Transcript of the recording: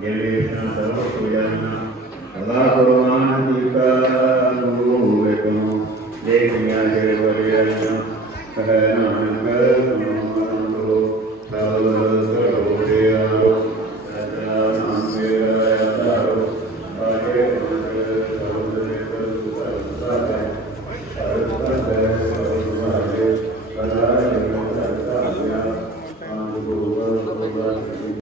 ਜਿਹੜੇ ਸਰਵ ਪੂਜਾ ਨਾ अल्लाह भगवान जी का रूप देखो देख गया है वरिया है नानंद